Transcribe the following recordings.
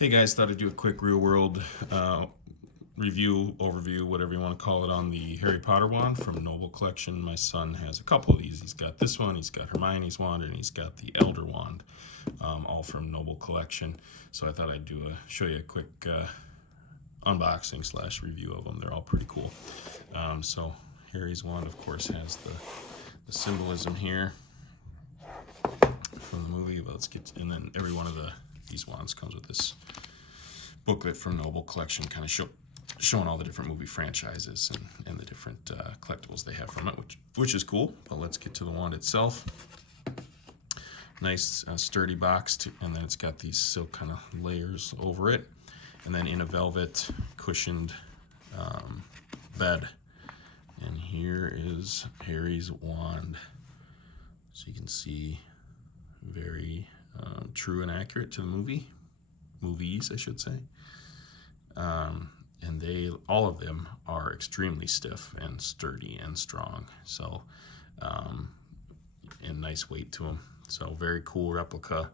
Hey guys, thought I'd do a quick real world review, overview, whatever you want to call it, on the Harry Potter wand from Noble Collection. My son has a couple of these. He's got this one, he's got Hermione's wand, and he's got the Elder wand, all from Noble Collection. So I thought I'd show you a quick unboxing / review of them. They're all pretty cool. So Harry's wand, of course, has the symbolism here from the movie. But and then every one of these wands comes with this booklet from Noble Collection, kind of showing all the different movie franchises and the different collectibles they have from it, which is cool. But let's get to the wand itself. Nice sturdy box, and then it's got these silk kind of layers over it, and then in a velvet cushioned bed. And here is Harry's wand. So you can see, very true and accurate to the movies, I should say. And all of them are extremely stiff and sturdy and strong. So, and nice weight to them. So very cool replica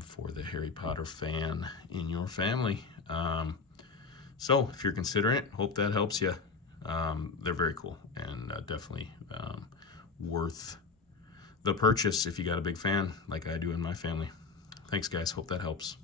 for the Harry Potter fan in your family. So if you're considering it, hope that helps you. They're very cool and definitely worth the purchase if you got a big fan like I do in my family. Thanks guys, hope that helps.